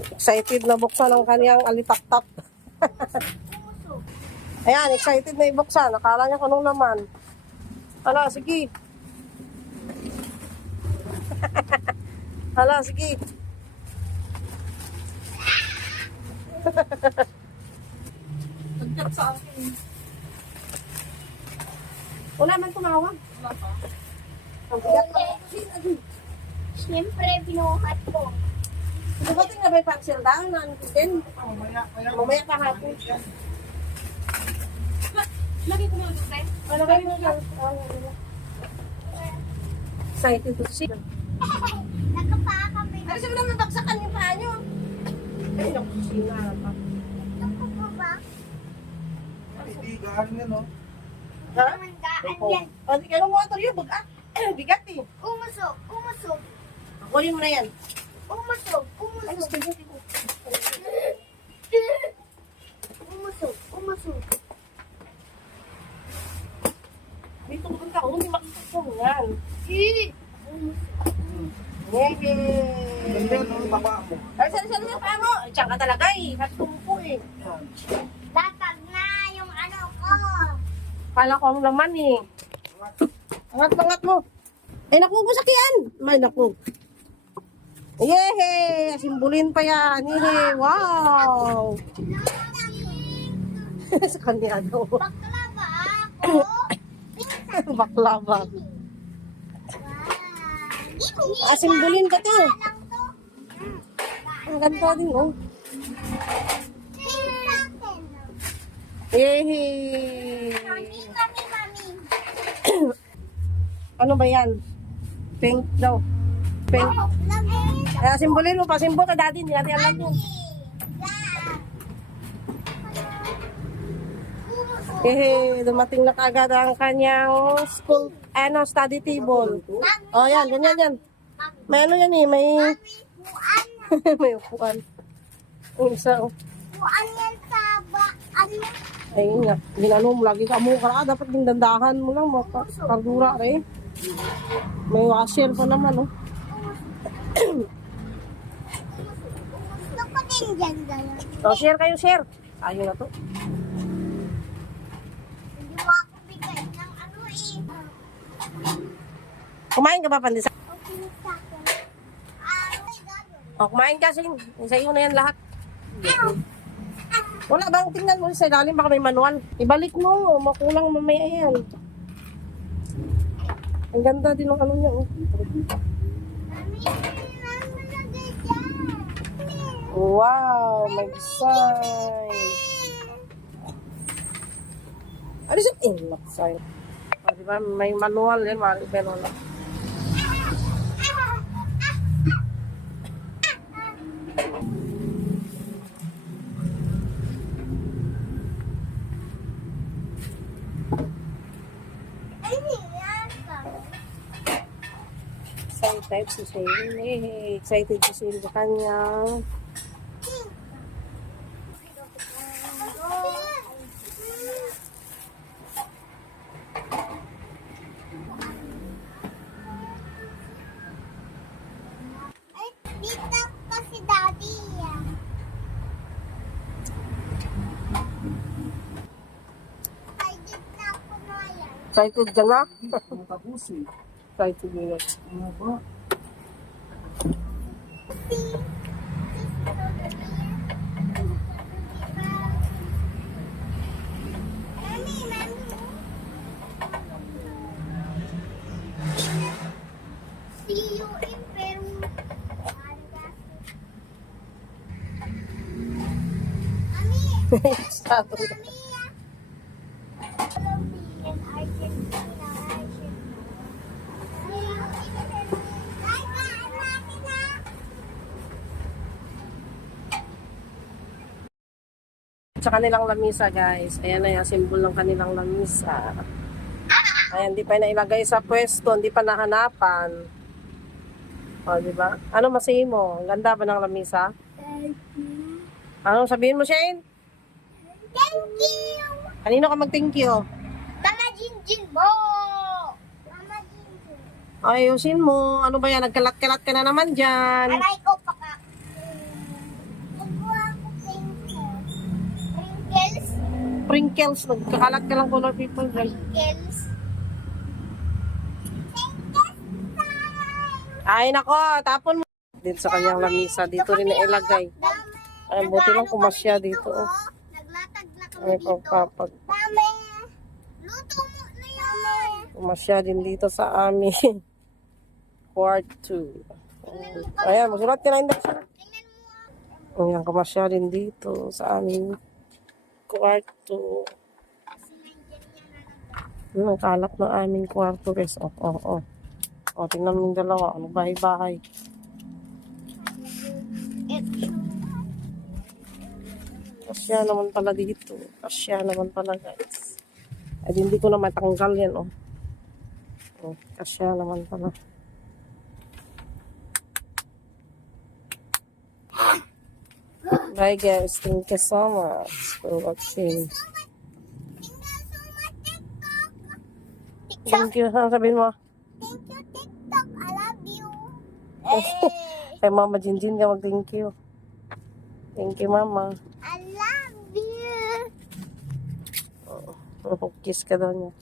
Excited na buksan ang kanyang alitap-tap. Ayan, excited na ibuksan. Nakala niya kung anong naman. Hala, sige. Hala, sige. Nagkat sa akin. Wala man tumawag. Wala pa. Ang bigat pa. Siyempre, binuhat ko. Dumating na ba yung parcel down? Nanutin? Mamaya pa hapon. Lagi ko mga dupre. Lagay mo lang. Excited to see. Nakapaa kami. Ano sabi naman baksakan yung paa nyo? Ay, naku, sina pa. Naku po ba? Ibigan yan, no? Ha? Mandaan Oh. yan. O, di ka nung motor yun. Bigat eh. Umusog, umusog. Kunin mo na yan. Umusog, Ay, umusog. spaghetti ko. Umusog, umusog. Dito ko ka. Hindi makikita ko yan. Ganda, no? Baba mo. Ay, saan yung paa mo? Ay, tiyan ka talaga eh. Kasi tumupo eh. Latag na yung ano ko. Kala ko ang laman eh. Angat mo. Ay, naku, busakian. Ay, naku. Yehey! Simbulin pa yan. Yehey! Wow! Sa kanya daw. Bakla ba ako? Bakla ba? Wow. Simbulin ka to. Lang to. Ang ganda din, oh. Tingnan natin. Yehey! Mami, mami, mami. Ano ba yan? Pink daw. Pink. Lagi. Kaya simbulin mo pa. Simbol ka dati. Hindi natin alam yun. Dumating na kagad ang kanyang school, study table. Oh, yan, ganyan yan. May ano yan eh, may, may upuan. Yung isa, oh. Buwan yan sa ano? Ayun nga, ginano mo, lagi ka mo, dapat dindandahan mo lang, makardura rin. May washer pa naman, oh. Gusto ko din dyan gano'n. So, share kayo, share. Ayaw na to. Hindi mo ako bigay ng ano eh. Kumain ka ba, Pandisa? Okay sa akin. May gano'n. Oh, kumain ka, Sing. Sa'yo na yan lahat. Wala bang tingnan mo sa ilalim, baka may manual. Ibalik mo, makulang mamaya yan. Ang ganda din ng ano niya, oh. Mami, namalagay dyan. Wow, may design. Ano siya? Sign. Oh, diba? May manual yan, pero wala. Excited si Shane. Eh, excited si Shane sa kanyang Ay, dito pa si Daddy. Ay, dito na ako na yan. excited dyan na. Matapusin. Excited nila. Ano ba? Mami, mami. See you in Peru. Mami, Sabi. mami. Colombian, Argentina, Argentina. See you in Peru. Ay, kaan natin na. Sa kanilang lamisa, guys. Ayan na yung symbol ng kanilang lamisa. Ayan, di pa nailagay sa pwesto, hindi pa nahanapan. O, di ba? Ano masayi mo? Ang ganda ba ng lamisa? Thank you. Ano sabihin mo, Shane? Thank you. Kanino ka mag-thank you? Mama Jinjin mo. Mama Jinjin. Ayusin mo. Ano ba yan? Nagkalat-kalat ka na naman dyan. Aray ko pa ka. sprinkles. Nagkakalat ka lang color people dyan. Kills. Ay, nako. Tapon mo. Dito sa kanyang lamisa. Dito rin na ilagay. Ay, buti lang kumasya dito. Oh. Naglatag na kami Ay, dito. pagpapag. Dami. Luto mo na yan. Kumasya din dito sa amin. Quart 2. Ayan, masulat ka na index. Tingnan mo. Ayan, kumasya din dito sa amin. Kwarto. Ang kalat ng aming kwarto, guys. O, tingnan mo yung dalawa. Ano, bahay-bahay. Kasya naman pala dito. Kasya naman pala, guys. Ay, hindi ko na matanggal yan, oh. Kasya naman pala. Bye, guys. Thank you so much for watching. Thank you. Ano sabihin mo? Thank you, TikTok. I love you. Kay Mama Jinjin ka mag-thank you. Thank you, Mama. I love you. Kiss ka daw niya.